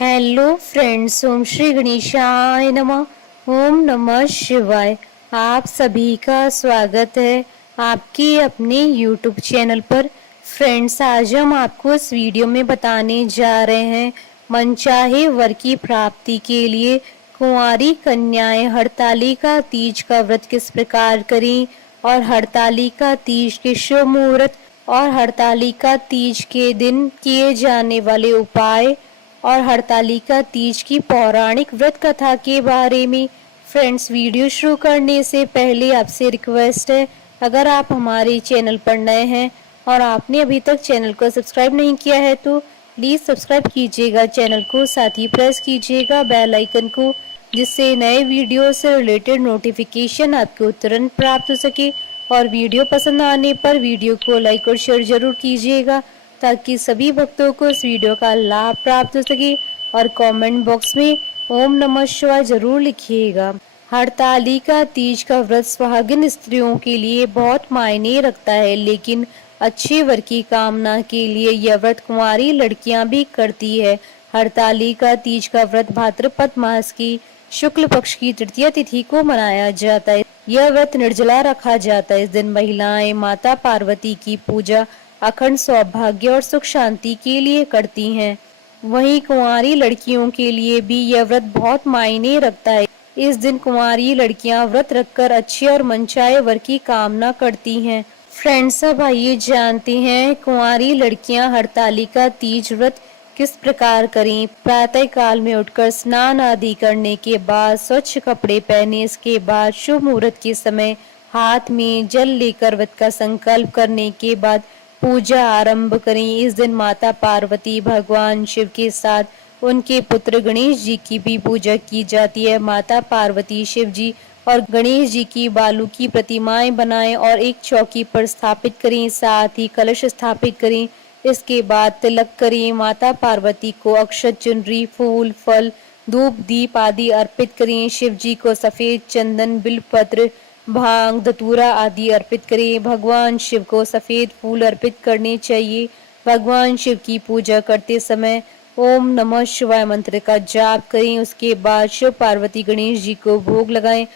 Hello friends, ओम श्री गणेशाय नमः। ओम नमः शिवाय। आप सभी का स्वागत है आपके अपने यूट्यूब चैनल पर। फ्रेंड्स, आज हम आपको इस वीडियो में बताने जा रहे हैं मनचाहे वर की प्राप्ति के लिए कुंवारी कन्याएं हरतालिका तीज का व्रत किस प्रकार करें और हरतालिका तीज के शुभ मुहूर्त और हरतालिका तीज के दिन किए जाने वाले उपाय और हरतालिका तीज की पौराणिक व्रत कथा के बारे में। फ्रेंड्स, वीडियो शुरू करने से पहले आपसे रिक्वेस्ट है, अगर आप हमारे चैनल पर नए हैं और आपने अभी तक चैनल को सब्सक्राइब नहीं किया है तो प्लीज़ सब्सक्राइब कीजिएगा चैनल को, साथ ही प्रेस कीजिएगा बेल आइकन को, जिससे नए वीडियो से रिलेटेड नोटिफिकेशन आपको तुरंत प्राप्त हो सके। और वीडियो पसंद आने पर वीडियो को लाइक और शेयर जरूर कीजिएगा ताकि सभी भक्तों को इस वीडियो का लाभ प्राप्त हो सके। और कमेंट बॉक्स में ओम नमः शिवाय जरूर लिखिएगा। हरतालिका तीज का व्रत सुहागिन स्त्रियों के लिए बहुत मायने रखता है, लेकिन अच्छे वर की कामना के लिए यह व्रत कुंवारी लड़कियां भी करती है। हरतालिका तीज का व्रत भाद्रपद मास की शुक्ल पक्ष की तृतीय तिथि को मनाया जाता है। यह व्रत निर्जला रखा जाता है। इस दिन महिलाएं माता पार्वती की पूजा अखंड सौभाग्य और सुख शांति के लिए करती हैं। वहीं कुंवारी लड़कियों के लिए भी यह व्रत बहुत मायने रखता है। इस दिन कुंवारी लड़कियां व्रत रखकर अच्छे और मनचाहे वर की कामना करती हैं। फ्रेंड्स, अब आइए जानते हैं कुंवारी लड़कियां हरतालिका तीज व्रत किस प्रकार करें। प्रातः काल में उठकर स्नान आदि करने के बाद स्वच्छ कपड़े पहने, इसके बाद शुभ मुहूर्त के समय हाथ में जल लेकर व्रत का संकल्प करने के बाद पूजा आरंभ करें। इस दिन माता पार्वती भगवान शिव के साथ उनके पुत्र गणेश जी की भी पूजा की जाती है। माता पार्वती शिव जी और गणेश जी की बालू की प्रतिमाएं बनाएं और एक चौकी पर स्थापित करें, साथ ही कलश स्थापित करें। इसके बाद तिलक करें। माता पार्वती को अक्षत, चुनरी, फूल, फल, धूप, दीप आदि अर्पित करें। शिव जी को सफेद चंदन, बिल्वपत्र, भांग, धतूरा आदि अर्पित करें। भगवान शिव को सफेद फूल अर्पित करने चाहिए। भगवान शिव की पूजा करते समय ओम नमः शिवाय मंत्र का जाप करें। उसके बाद शिव पार्वती गणेश जी को भोग लगाएं।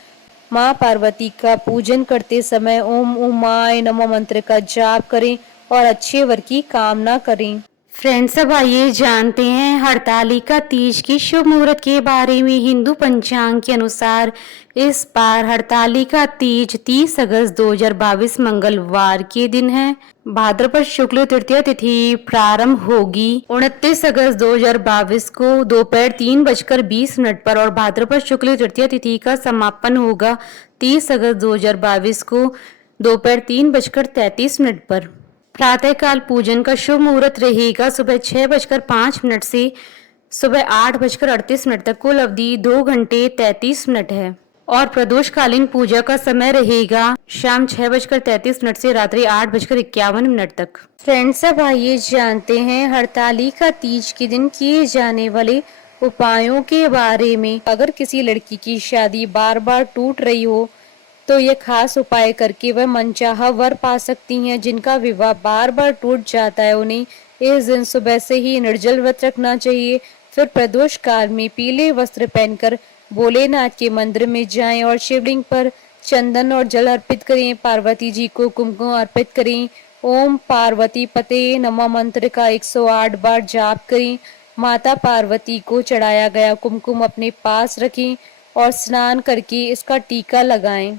माँ पार्वती का पूजन करते समय ओम उमाय नमः मंत्र का जाप करें और अच्छे वर की कामना करें। फ्रेंड्स, अब आइए जानते हैं हरतालिका तीज की शुभ मुहूर्त के बारे में। हिंदू पंचांग के अनुसार इस बार हरतालिका तीज 30 अगस्त 2022 मंगलवार के दिन है। भाद्रपद शुक्ल तृतीय तिथि प्रारंभ होगी 29 अगस्त 2022 को दोपहर 3:20 पर और भाद्रपद शुक्ल तृतीय तिथि का समापन होगा 30 अगस्त 2022 को दोपहर 3:33 पर। प्रातःकाल पूजन का शुभ मुहूर्त रहेगा सुबह 6:05 से सुबह 8:38 तक। कुल अवधि 2 घंटे 33 मिनट है और प्रदोषकालीन पूजा का समय रहेगा शाम 6:33 से रात्रि 8:51 तक। फ्रेंड्स, अब आइए जानते हैं हरतालिका तीज के दिन किए जाने वाले उपायों के बारे में। अगर किसी लड़की की शादी बार बार टूट रही हो तो ये खास उपाय करके वह मनचाहा वर पा सकती हैं। जिनका विवाह बार बार टूट जाता है उन्हें इस दिन सुबह से ही निर्जल व्रत रखना चाहिए। फिर प्रदोष काल में पीले वस्त्र पहनकर भोलेनाथ के मंदिर में जाएं और शिवलिंग पर चंदन और जल अर्पित करें। पार्वती जी को कुमकुम अर्पित करें। ओम पार्वती पते नमः मंत्र का 108 बार जाप करें। माता पार्वती को चढ़ाया गया कुमकुम अपने पास रखें और स्नान करके इसका टीका लगाएं।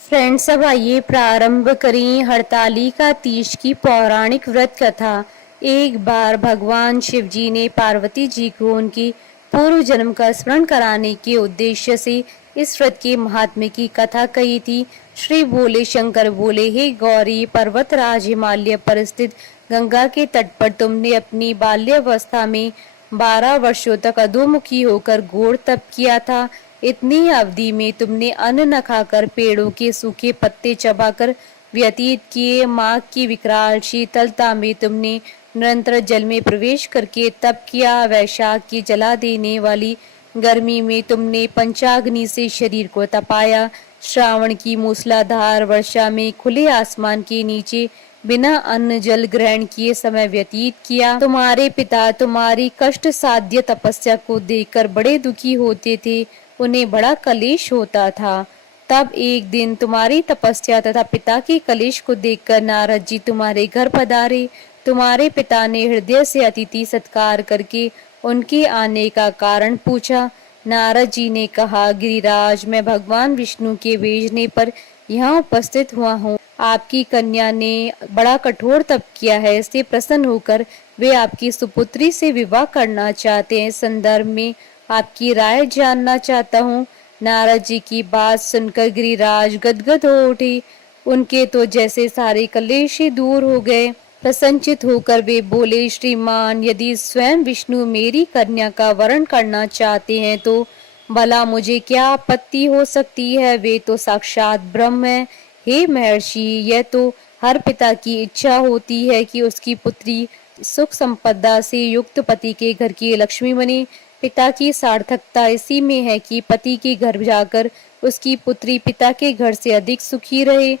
फ्रेंड्स, अब आइए प्रारंभ करें हरतालिका तीज की पौराणिक व्रत कथा। एक बार भगवान शिव जी ने पार्वती जी को उनकी पूर्व जन्म का स्मरण कराने के उद्देश्य से इस व्रत के महात्म्य की कथा कही थी। श्री भोले शंकर बोले, हे गौरी, पर्वतराज हिमालय पर स्थित गंगा के तट पर तुमने अपनी बाल्यावस्था में 12 वर्षों तक अधोमुखी होकर घोर तप किया था। इतनी अवधि में तुमने अन्न न खाकर पेड़ों के सूखे पत्ते चबाकर व्यतीत किए। माघ की विकराल शीतलता में तुमने निरंतर जल में प्रवेश करके तप किया। वैशाख की जला देने वाली गर्मी में तुमने पंचाग्नि से शरीर को तपाया। श्रावण की मूसलाधार वर्षा में खुले आसमान के नीचे बिना अन्न जल ग्रहण किए समय व्यतीत किया। तुम्हारे पिता तुम्हारी कष्ट साध्य तपस्या को देखकर बड़े दुखी होते थे, उन्हें बड़ा क्लेश होता था। तब एक दिन तुम्हारी तपस्या तथा पिता की कलेश को देखकर नारद जी तुम्हारे घर पधारे। तुम्हारे पिता ने हृदय से अतिथि सत्कार करके उनके आने का कारण पूछा। नारद जी ने कहा, गिरिराज, मैं भगवान विष्णु के भेजने पर यहाँ उपस्थित हुआ हूँ। आपकी कन्या ने बड़ा कठोर तप किया है, इससे प्रसन्न होकर वे आपकी सुपुत्री से विवाह करना चाहते हैं। संदर्भ में आपकी राय जानना चाहता हूँ। नारद जी की बात सुनकर गिरिराज गदगद हो उठे। उनके तो जैसे सारे कलेश ही दूर हो गए। प्रसन्नचित होकर वे बोले, श्रीमान, यदि स्वयं विष्णु मेरी कन्या का वरण करना चाहते हैं तो भला मुझे क्या आपत्ति हो सकती है। वे तो साक्षात ब्रह्म है। हे महर्षि, यह तो हर पिता की इच्छा होती है कि उसकी पुत्री सुख संपदा से युक्त पति के घर की लक्ष्मी बने। पिता की सार्थकता इसी में है कि पति के घर जाकर उसकी पुत्री पिता के घर से अधिक सुखी रहे।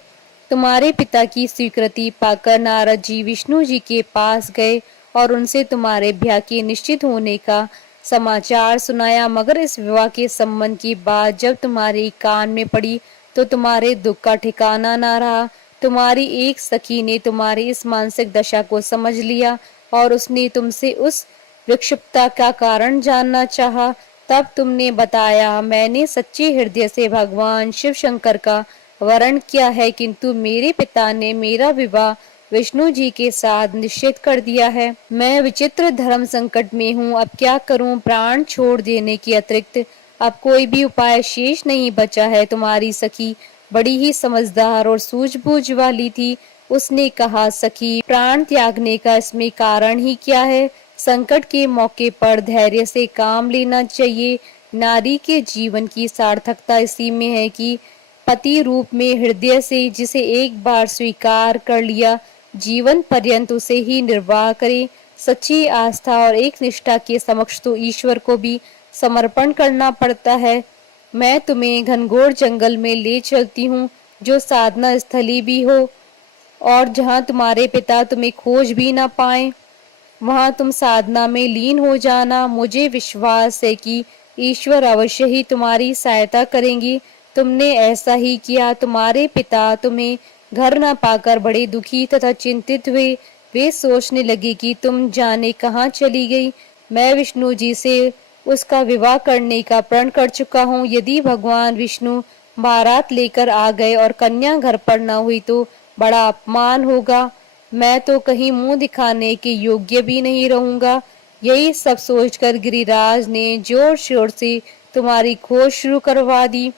तुम्हारे पिता की स्वीकृति पाकर नारद जी विष्णु जी के पास गए और उनसे तुम्हारे ब्याह के निश्चित होने का समाचार सुनाया। मगर इस विवाह के संबंध की बात जब तुम्हारे कान में पड़ी तो तुम्हारे दुख का ठिकाना ना रहा। तुम्हारी एक सखी ने तुम्हारी इस मानसिक दशा को समझ लिया और उसने तुमसे उस विक्षिप्तता का कारण जानना चाहा। तब तुमने बताया, मैंने सच्चे हृदय से भगवान शिव शंकर का वरण किया है, किंतु मेरे पिता ने मेरा विवाह विष्णु जी के साथ निश्चित कर दिया है। मैं विचित्र धर्म संकट में हूँ, अब क्या करूँ। प्राण छोड़ देने के अतिरिक्त अब कोई भी उपाय शेष नहीं बचा है। तुम्हारी सखी बड़ी ही समझदार और सूझबूझ वाली थी। उसने कहा, सखी, प्राण त्यागने का इसमें कारण ही क्या है। संकट के मौके पर धैर्य से काम लेना चाहिए। नारी के जीवन की सार्थकता इसी में है कि पति रूप में हृदय से जिसे एक बार स्वीकार कर लिया, जीवन पर्यंत उसे ही निर्वाह करे। सच्ची आस्था और एक निष्ठा के समक्ष तो ईश्वर को भी समर्पण करना पड़ता है। मैं तुम्हें घनघोर जंगल में ले चलती हूँ, जो साधना स्थली भी हो और जहाँ तुम्हारे पिता तुम्हें खोज भी ना पाए। वहां तुम साधना में लीन हो जाना। मुझे विश्वास है कि ईश्वर अवश्य ही तुम्हारी सहायता करेंगी। तुमने ऐसा ही किया। तुम्हारे पिता तुम्हें घर न पाकर बड़े दुखी तथा चिंतित हुए। वे सोचने लगे कि तुम जाने कहाँ चली गई। मैं विष्णु जी से उसका विवाह करने का प्रण कर चुका हूँ। यदि भगवान विष्णु बारात लेकर आ गए और कन्या घर पर न हुई तो बड़ा अपमान होगा। मैं तो कहीं मुंह दिखाने के योग्य भी नहीं रहूंगा। यही सब सोचकर गिरिराज ने जोर शोर से तुम्हारी खोज शुरू करवा दी।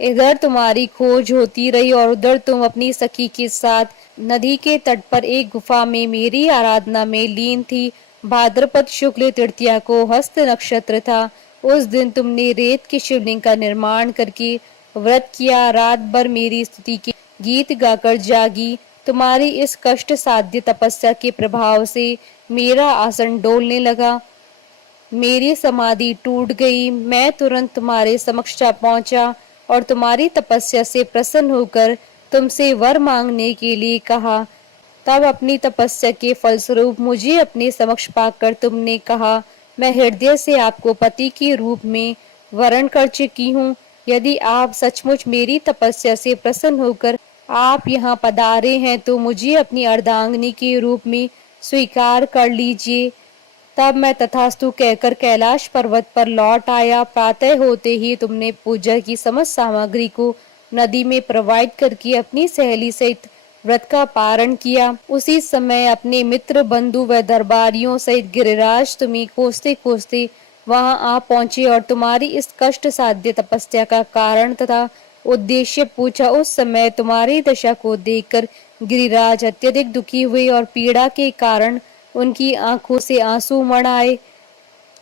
इधर तुम्हारी खोज होती रही और उधर तुम अपनी सखी के साथ नदी के तट पर एक गुफा में मेरी आराधना में लीन थी। भाद्रपद शुक्ल तृतीया को हस्त नक्षत्र था। उस दिन तुमने रेत के शिवलिंग का निर्माण करके व्रत किया। रात भर मेरी स्तुति के गीत गाकर जागी। तुम्हारी इस कष्ट साध्य तपस्या के प्रभाव से मेरा आसन डोलने लगा, मेरी समाधि टूट गई। मैं तुरंत तुम्हारे समक्ष जा पहुंचा और तुम्हारी तपस्या से प्रसन्न होकर तुमसे वर मांगने के लिए कहा। तब अपनी तपस्या के फलस्वरूप मुझे अपने समक्ष पाकर तुमने कहा, मैं हृदय से आपको पति के रूप में वरण कर चुकी हूँ। यदि आप सचमुच मेरी तपस्या से प्रसन्न होकर आप यहाँ पधारे हैं तो मुझे अपनी अर्धांगिनी के रूप में स्वीकार कर लीजिए। तब मैं तथास्तु कहकर कैलाश पर्वत पर लौट आया। प्रातः होते ही तुमने पूजा की समस्त सामग्री को नदी में प्रवाहित करके अपनी सहेली सहित व्रत का पारण किया। उसी समय अपने मित्र बंधु व दरबारियों सहित गिरिराज तुम्हें खोजते खोजते वहां आ पहुंचे और तुम्हारी इस कष्ट साध्य तपस्या का कारण तथा उद्देश्य पूछा। उस समय तुम्हारी दशा को देखकर गिरिराज अत्यधिक दुखी हुए और पीड़ा के कारण उनकी आंखों से आंसू मड़ आए।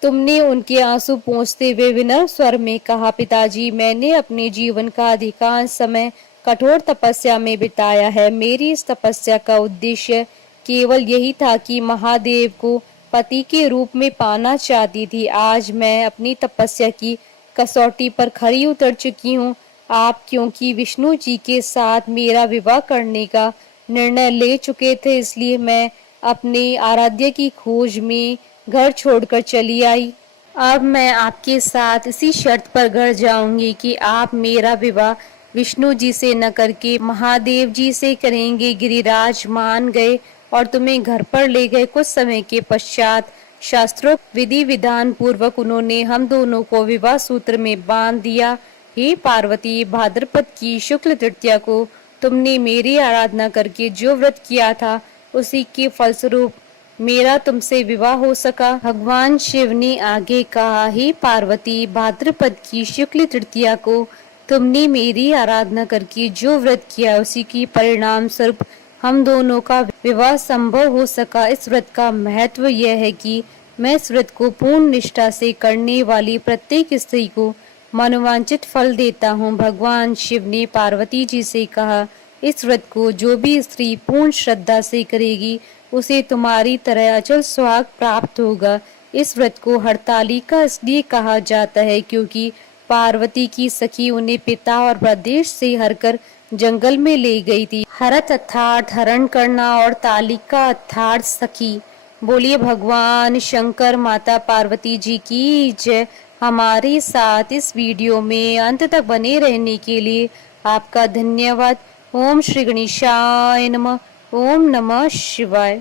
तुमने उनके आंसू पोंछते हुए विनम्र स्वर में कहा, पिताजी, मैंने अपने जीवन का अधिकांश समय कठोर तपस्या में बिताया है। मेरी इस तपस्या का उद्देश्य केवल यही था कि महादेव को पति के रूप में पाना चाहती थी। आज मैं अपनी तपस्या की कसौटी पर खरी उतर चुकी हूँ। आप क्योंकि विष्णु जी के साथ मेरा विवाह करने का निर्णय ले चुके थे, इसलिए मैं अपने आराध्य की खोज में घर छोड़कर चली आई। अब मैं आपके साथ इसी शर्त पर घर जाऊंगी कि आप मेरा विवाह विष्णु जी से न करके महादेव जी से करेंगे। गिरिराज मान गए और तुम्हें घर पर ले गए। कुछ समय के पश्चात शास्त्रोक्त विधि विधान पूर्वक उन्होंने हम दोनों को विवाह सूत्र में बांध दिया। हे पार्वती, भाद्रपद की शुक्ल तृतीया को तुमने मेरी आराधना करके जो व्रत किया था, उसी के फलस्वरूप मेरा तुमसे विवाह हो सका। भगवान शिव ने आगे कहा, हे पार्वती, भाद्रपद की शुक्ल तृतीया को तुमने मेरी आराधना करके जो व्रत किया, उसी की परिणाम स्वरूप हम दोनों का विवाह संभव हो सका। इस व्रत का महत्व यह है कि मैं इस व्रत को पूर्ण निष्ठा से करने वाली प्रत्येक स्त्री को मनोवांछित फल देता हूँ। भगवान शिव ने पार्वती जी से कहा, इस व्रत को जो भी स्त्री पूर्ण श्रद्धा से करेगी, उसे तुम्हारी तरह अचल सुहाग प्राप्त होगा। इस व्रत को हरतालिका इसलिए कहा जाता है क्योंकि पार्वती की सखी उन्हें पिता और प्रदेश से हरकर जंगल में ले गई थी। हरत अर्थात हरण करना और तालिका अर्थात सखी। बोलिए भगवान शंकर, माता पार्वती जी की जय। हमारे साथ इस वीडियो में अंत तक बने रहने के लिए आपका धन्यवाद। ओम श्री गणेशाय नमः। ओम नमः शिवाय।